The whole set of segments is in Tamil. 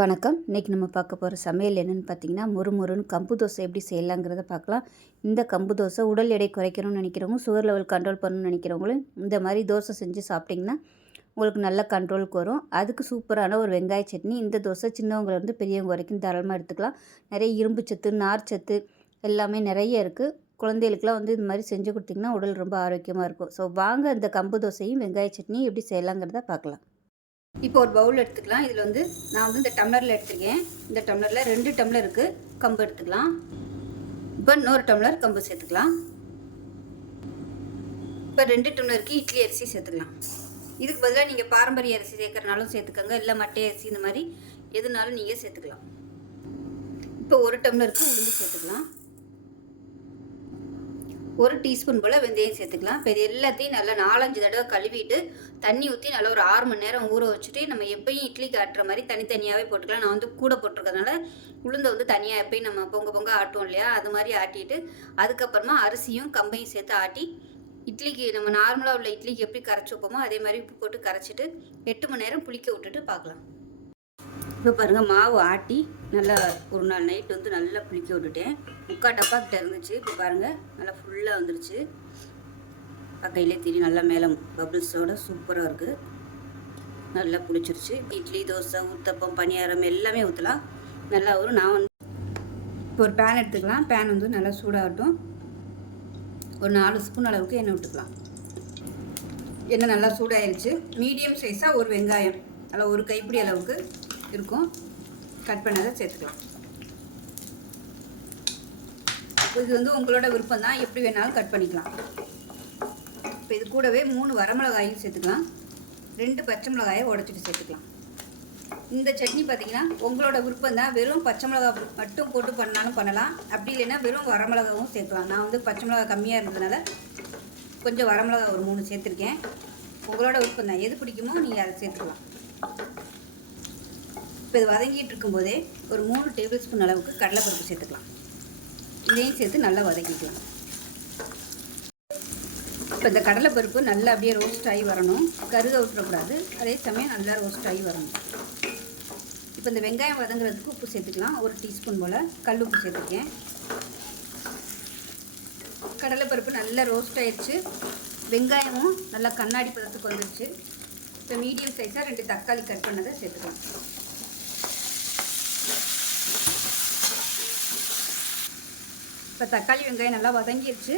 வணக்கம். இன்றைக்கி நம்ம பார்க்க போகிற சமையல் என்னென்னு பார்த்தீங்கன்னா, மொறுமொறுன்னு கம்பு தோசை எப்படி செய்யலாங்கிறத பார்க்கலாம். இந்த கம்பு தோசை உடல் எடை குறைக்கணும்னு நினைக்கிறவங்க, சுகர் லெவல் கண்ட்ரோல் பண்ணணும்னு நினைக்கிறவங்களும் இந்த மாதிரி தோசை செஞ்சு சாப்பிட்டிங்கன்னா உங்களுக்கு நல்ல கண்ட்ரோலுக்கு வரும். அதுக்கு சூப்பரான ஒரு வெங்காய சட்னி. இந்த தோசை சின்னவங்கலேருந்து பெரியவங்க வரைக்கும் தாராளமாக எடுத்துக்கலாம். நிறைய இரும்பு சத்து, நார் சத்து எல்லாமே நிறைய இருக்குது. குழந்தைகளுக்குலாம் இந்த மாதிரி செஞ்சு கொடுத்திங்கன்னா உடல் ரொம்ப ஆரோக்கியமாக இருக்கும். ஸோ வாங்க இந்த கம்பு தோசையும் வெங்காய சட்னியும் எப்படி செய்யலாங்கிறத பார்க்கலாம். இப்போ ஒரு பவுல் எடுத்துக்கலாம். இதில் நான் இந்த டம்ளரில் எடுத்துருக்கேன். இந்த டம்ளரில் 2 டம்ளருக்கு கம்பு எடுத்துக்கலாம். இப்போ இன்னொரு டம்ளர் கம்பு சேர்த்துக்கலாம். இப்போ 2 டம்ளருக்கு இட்லி அரிசி சேர்த்துக்கலாம். இதுக்கு பதிலாக நீங்கள் பாரம்பரிய அரிசி சேர்க்குறனாலும் சேர்த்துக்கோங்க, இல்லை மட்டை அரிசி இந்த மாதிரி எதுனாலும் நீங்கள் சேர்த்துக்கலாம். இப்போ 1 டம்ளருக்கு உளுந்து சேர்த்துக்கலாம். 1 டீஸ்பூன் போல் வெந்தயம் சேர்த்துக்கலாம். இப்போ இது எல்லாத்தையும் நல்லா 4-5 தடவை கழுவிட்டு தண்ணி ஊற்றி நல்லா ஒரு 6 மணி நேரம் ஊற வச்சுட்டு நம்ம எப்பயும் இட்லிக்கு ஆட்டுற மாதிரி தனித்தனியாகவே போட்டுக்கலாம். நான் கூட போட்டிருக்கிறதுனால உளுந்தை தனியாக எப்பயும் நம்ம பொங்க ஆட்டுவோம் இல்லையா, அது மாதிரி ஆட்டிட்டு அதுக்கப்புறமா அரிசியும் கம்பையும் சேர்த்து ஆட்டி இட்லிக்கு நம்ம நார்மலாக உள்ள இட்லிக்கு எப்படி கரைச்சி வைப்போமோ அதே மாதிரி உப்பு போட்டு கரைச்சிட்டு 8 மணி நேரம் புளிக்க விட்டுட்டு பார்க்கலாம். இப்போ பாருங்கள், மாவு ஆட்டி நல்லா ஒரு நாள் நைட் நல்லா புளிக்க விட்டுட்டேன். 3/4 டப்பா கிட்ட இருந்துச்சு. இப்போ பாருங்கள் நல்லா ஃபுல்லாக வந்துருச்சு. கையிலே தெரியும், நல்லா மேலே பபிள்ஸோட சூப்பராக இருக்குது. நல்லா புளிச்சிருச்சு. இட்லி, தோசை, ஊத்தப்பம், பணியாரம் எல்லாமே ஊற்றலாம். நல்லா வரும். நான் இப்போ ஒரு பேன் எடுத்துக்கலாம். பேன் நல்லா சூடாகட்டும். ஒரு 4 ஸ்பூன் அளவுக்கு எண்ணெய் விட்டுக்கலாம். எண்ணெய் நல்லா சூடாயிருச்சு. மீடியம் சைஸாக ஒரு வெங்காயம் அதில் ஒரு கைப்பிடி அளவுக்கு இருக்கும், கட் பண்ணதை சேர்த்துக்கலாம். இது உங்களோட விருப்பம் தான், எப்படி வேணாலும் கட் பண்ணிக்கலாம். இப்போ இது கூடவே 3 வரமிளகாயும் சேர்த்துக்கலாம். 2 பச்சை மிளகாயை உடச்சிட்டு சேர்த்துக்கலாம். இந்த சட்னி பார்த்திங்கன்னா உங்களோட விருப்பம் தான். வெறும் பச்சை மிளகா மட்டும் போட்டு பண்ணாலும் பண்ணலாம், அப்படி இல்லைன்னா வெறும் வரமிளகாவும் சேர்க்கலாம். நான் பச்சை மிளகா கம்மியாக இருந்ததுனால கொஞ்சம் வரமிளகா ஒரு 3 சேர்த்துருக்கேன். உங்களோட விருப்பம் தான், எது பிடிக்குமோ நீங்கள் அதை சேர்த்துக்கலாம். இப்போ இது வதங்கிட்டு இருக்கும்போதே ஒரு 3 டேபிள் ஸ்பூன் அளவுக்கு கடலைப்பருப்பு சேர்த்துக்கலாம். இதையும் சேர்த்து நல்லா வதக்கிக்கலாம். இப்போ இந்த கடலைப்பருப்பு நல்லா அப்படியே ரோஸ்ட் ஆகி வரணும், கருக விட்டுறக்கூடாது. அதே சமயம் நல்லா ரோஸ்ட் ஆகி வரணும். இப்போ இந்த வெங்காயம் வதங்குறதுக்கு உப்பு சேர்த்துக்கலாம். 1 டீஸ்பூன் போல் கல் உப்பு சேர்த்துருக்கேன். கடலைப்பருப்பு நல்லா ரோஸ்ட் ஆயிடுச்சு. வெங்காயமும் நல்லா கண்ணாடி பதத்துக்கு வந்துடுச்சு. இப்போ மீடியம் சைஸாக 2 தக்காளி கட் பண்ணதை சேர்த்துக்கலாம். இப்போ தக்காளி வெங்காயம் நல்லா வதங்கிடுச்சு.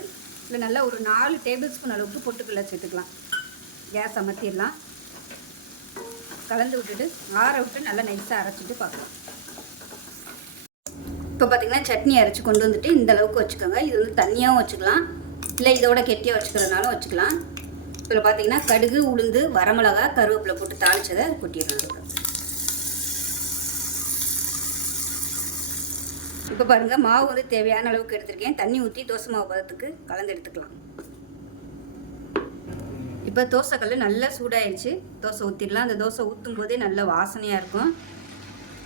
இல்லை நல்லா ஒரு 4 டேபிள் ஸ்பூன் அளவுக்கு பொட்டுக்கடலை சேர்த்துக்கலாம். கேஸ் அமர்த்திடலாம். கலந்து விட்டுட்டு ஆற விட்டு நல்லா நைஸாக அரைச்சிட்டு பார்க்கலாம். இப்போ பார்த்திங்கன்னா சட்னி அரைச்சி கொண்டு வந்துட்டு இந்த அளவுக்கு வச்சுக்கோங்க. இது தண்ணியாகவும் வச்சுக்கலாம், இல்லை இதோட கெட்டியாக வச்சுக்கிறதுனாலும் வச்சுக்கலாம். இதில் பார்த்திங்கன்னா கடுகு, உளுந்து, வரமிளகா, கருவேப்பிலை போட்டு தாளிச்சதை கொட்டிடணும். இப்போ பாருங்கள், மாவு தேவையான அளவுக்கு எடுத்துருக்கேன். தண்ணி ஊற்றி தோசை மாவு பதத்துக்கு கலந்து எடுத்துக்கலாம். இப்போ தோசைக்கல் நல்லா சூடாயிடுச்சு. தோசை ஊற்றிடலாம். அந்த தோசை ஊற்றும் போதே நல்ல வாசனையாக இருக்கும்.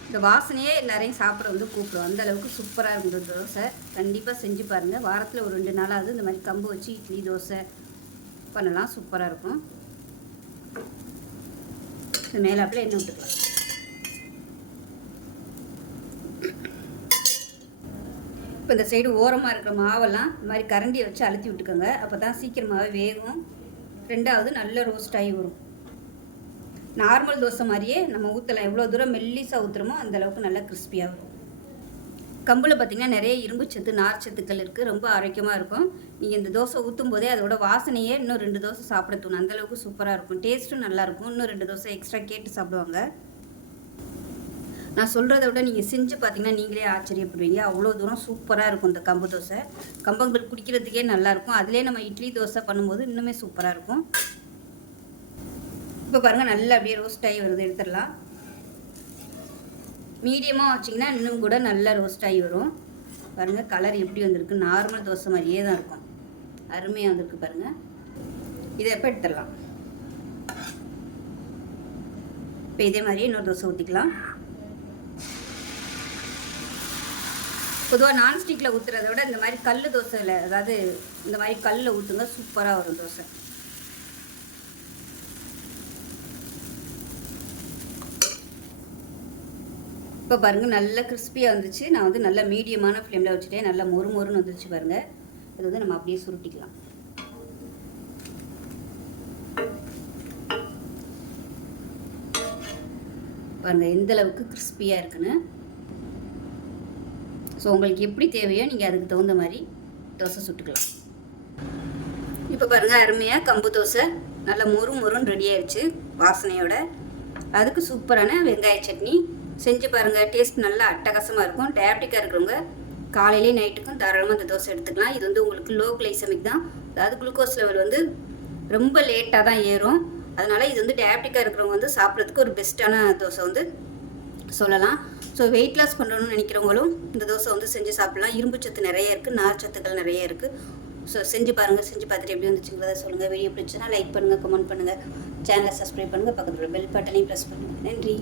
இந்த வாசனையே எல்லாரையும் சாப்பிட கூப்பிடும். அந்த அளவுக்கு சூப்பராக இருக்கும் இந்த தோசை. கண்டிப்பாக செஞ்சு பாருங்கள். வாரத்தில் ஒரு 2 நாளாவது இந்த மாதிரி கம்பு வச்சு இட்லி, தோசை பண்ணலாம். சூப்பராக இருக்கும். இது மேலாப்பில் எண்ணெய் விட்டுக்கலாம். இப்போ இந்த சைடு ஓரமாக இருக்கிற மாவெல்லாம் இந்த மாதிரி கரண்டியை வச்சு அழுத்தி விட்டுக்கோங்க. அப்போ தான் சீக்கிரமாகவே வேகும். 2வது நல்ல ரோஸ்ட் ஆகி வரும். நார்மல் தோசை மாதிரியே நம்ம ஊற்றலாம். எவ்வளோ தூரம் மெல்லிசாக ஊற்றுறோமோ அந்தளவுக்கு நல்லா கிறிஸ்பியாக வரும். கம்பில் பார்த்திங்கன்னா நிறைய இரும்பு சத்து, நார் சத்துக்கள் இருக்குது. ரொம்ப ஆரோக்கியமாக இருக்கும். நீங்கள் இந்த தோசை ஊற்றும் போதே அதோட வாசனையே இன்னும் 2 தோசை சாப்பிட தோணும். அந்தளவுக்கு சூப்பராக இருக்கும். டேஸ்ட்டும் நல்லாயிருக்கும். இன்னும் 2 தோசை எக்ஸ்ட்ரா கேட்டு சாப்பிடுவாங்க. நான் சொல்கிறத விட நீங்கள் செஞ்சு பார்த்தீங்கன்னா நீங்களே ஆச்சரியப்படுவீங்க. அவ்வளோ தூரம் சூப்பராக இருக்கும் இந்த கம்பு தோசை. கம்பங்கள் குடிக்கிறதுக்கே நல்லாயிருக்கும். அதிலே நம்ம இட்லி, தோசை பண்ணும்போது இன்னுமே சூப்பராக இருக்கும். இப்போ பாருங்கள், நல்லா அப்படியே ரோஸ்ட் ஆகி வருது. எடுத்துடலாம். மீடியமாக வச்சிங்கன்னா இன்னும் கூட நல்லா ரோஸ்ட் ஆகி வரும். பாருங்கள் கலர் எப்படி வந்திருக்கு. நார்மல் தோசை மாதிரியே தான் இருக்கும். அருமையாக வந்திருக்கு பாருங்கள். இதை எப்போ எடுத்துடலாம். இப்போ இதே மாதிரியே இன்னொரு தோசை ஊற்றிக்கலாம். பொதுவாக நான்ஸ்டிக்கில் ஊற்றுறத விட இந்த மாதிரி கல் தோசையில், அதாவது இந்த மாதிரி கல்லில் ஊற்றுங்க, சூப்பராக வரும் தோசை. இப்போ பாருங்கள் நல்லா கிறிஸ்பியாக வந்துச்சு. நான் வந்து நல்லா மீடியமான ஃப்ளேமில் வச்சுட்டேன். நல்லா மொறு மொறுன்னு வந்துருச்சு பாருங்கள். இது வந்து நம்ம அப்படியே சுருட்டிக்கலாம். பாருங்கள் எந்த அளவுக்கு கிறிஸ்பியாக இருக்குன்னு. ஸோ உங்களுக்கு எப்படி தேவையோ நீங்கள் அதுக்கு தகுந்த மாதிரி தோசை சுட்டுக்கலாம். இப்போ பாருங்கள் அருமையாக கம்பு தோசை நல்லா மொறு மொறுன்னு ரெடி ஆயிடுச்சு வாசனையோட. அதுக்கு சூப்பரான வெங்காய சட்னி செஞ்சு பாருங்கள். டேஸ்ட் நல்லா அட்டகாசமாக இருக்கும். டயபெட்டிக்காக இருக்கிறவங்க காலையிலே நைட்டுக்கும் தாராளமாக அந்த தோசை எடுத்துக்கலாம். இது வந்து உங்களுக்கு லோ கிளைசமிக் தான், அதாவது குளுக்கோஸ் லெவல் வந்து ரொம்ப லேட்டாக தான் ஏறும். அதனால் இது வந்து டயபெட்டிக்காக இருக்கிறவங்க வந்து சாப்பிட்றதுக்கு ஒரு பெஸ்ட்டான தோசை வந்து சொல்லலாம். ஸோ வெயிட் லாஸ் பண்ணணும்னு நினைக்கிறவங்களும் இந்த தோசை வந்து செஞ்சு சாப்பிட்லாம். இரும்பு சத்து நிறைய இருக்குது, நார் சத்துக்கள் நிறைய இருக்குது. ஸோ செஞ்சு பாருங்கள். செஞ்சு பார்த்துட்டு எப்படி வந்துச்சுங்கிறத சொல்லுங்கள். வீடியோ பிடிச்சுன்னா லைக் பண்ணுங்கள், கமெண்ட் பண்ணுங்கள், சேனலை சப்ஸ்கிரைப் பண்ணுங்கள், பக்கத்தில் பெல் பட்டனையும் ப்ரெஸ் பண்ணுங்கள். நன்றி.